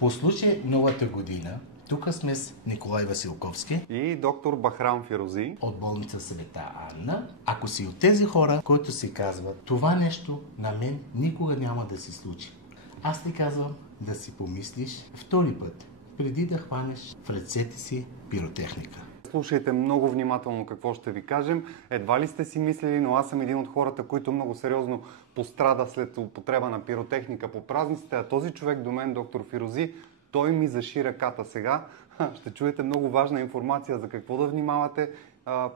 По случай новата година, тук сме с Николай Василковски и доктор Бахрам Фирози от болница Света Анна. Ако си от тези хора, които си казват, това нещо на мен никога няма да се случи, аз ти казвам да си помислиш втори път, преди да хванеш в ръцете си пиротехника. Слушайте много внимателно какво ще ви кажем. Едва ли сте си мислили, но аз съм един от хората, които много сериозно пострада след употреба на пиротехника по празниците. А този човек до мен, доктор Фирози, той ми заши ръката сега. Ще чуете много важна информация за какво да внимавате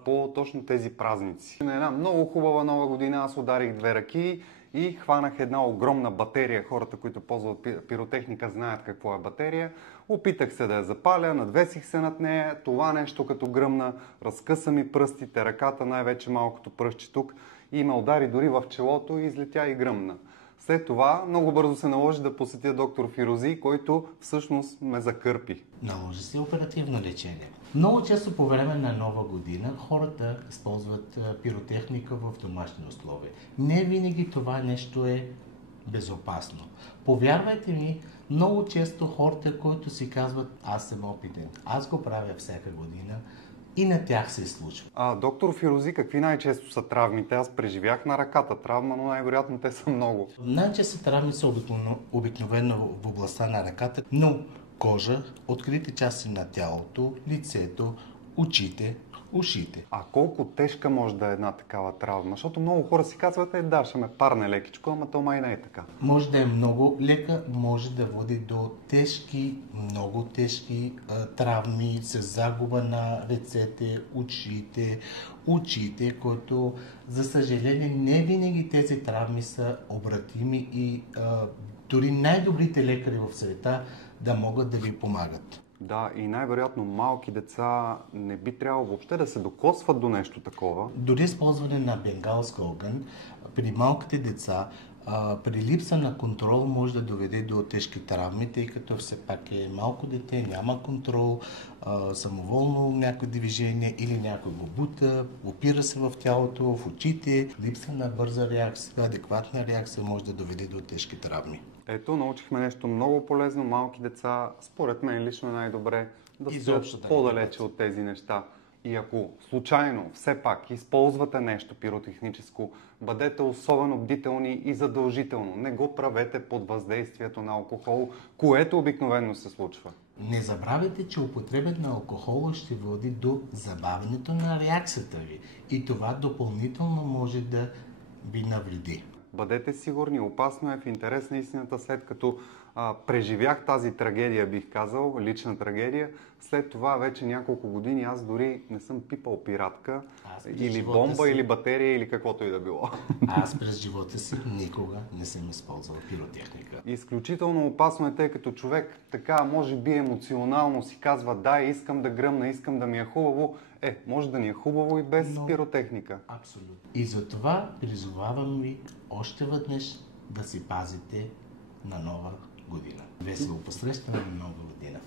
по точно тези празници. На една много хубава нова година аз ударих 2 ръки и хванах една огромна батерия. Хората, които ползват пиротехника, знаят какво е батерия. Опитах се да я запаля, надвесих се над нея. Това нещо като гръмна, разкъса ми пръстите, ръката, най-вече малкото пръстче тук, и ме удари дори в челото и излетя и гръмна. След това много бързо се наложи да посетя доктор Фирози, който всъщност ме закърпи. Наложи се оперативно лечение. Много често по време на Нова година хората използват пиротехника в домашни условия. Не винаги това нещо е безопасно. Повярвайте ми, много често хората, които си казват, аз съм опитен, аз го правя всяка година, и на тях се случва. Доктор Фирози, какви най-често са травмите? Аз преживях на ръката травма, но най-вероятно те са много. Най-често травми са обикновено в областта на ръката, но кожа, открити части на тялото, лицето, очите, ушите. А колко тежка може да е една такава травма? Защото много хора си казват, да, ще ме парне лекичко, ама то май не е така. Може да е много лека, може да води до тежки, много тежки травми с загуба на ръцете, очите, които, за съжаление, не винаги тези травми са обратими и дори най-добрите лекари в света да могат да ви помагат. Да, и най-вероятно малки деца не би трябвало въобще да се докосват до нещо такова. Дори използване на бенгалска огън при малките деца, при липса на контрол може да доведе до тежки травми, тъй като все пак е малко дете, няма контрол, самоволно някое движение или някой го бута, опира се в тялото, в очите, липса на бърза реакция, адекватна реакция може да доведе до тежки травми. Ето, научихме нещо много полезно. Малки деца, според мен лично най-добре да стоят по-далече от тези неща. И ако случайно, все пак, използвате нещо пиротехническо, бъдете особено бдителни и задължително. Не го правете под въздействието на алкохол, което обикновено се случва. Не забравяйте, че употребата на алкохола ще води до забавянето на реакцията ви и това допълнително може да ви навреди. Бъдете сигурни, опасно е, в интерес на истината, след като преживях тази трагедия, бих казал, лична трагедия. След това вече няколко години аз дори не съм пипал пиратка, или бомба, или батерия, или каквото и да било. Аз през живота си никога не съм използвал пиротехника. Изключително опасно е, тъй като човек така, може би емоционално си казва, да, искам да гръмна, искам да ми е хубаво. Може да ни е хубаво и без пиротехника. Абсолютно. И затова призовавам ви още веднъж да си пазите на Нова година. Весело посрещане на Нова година!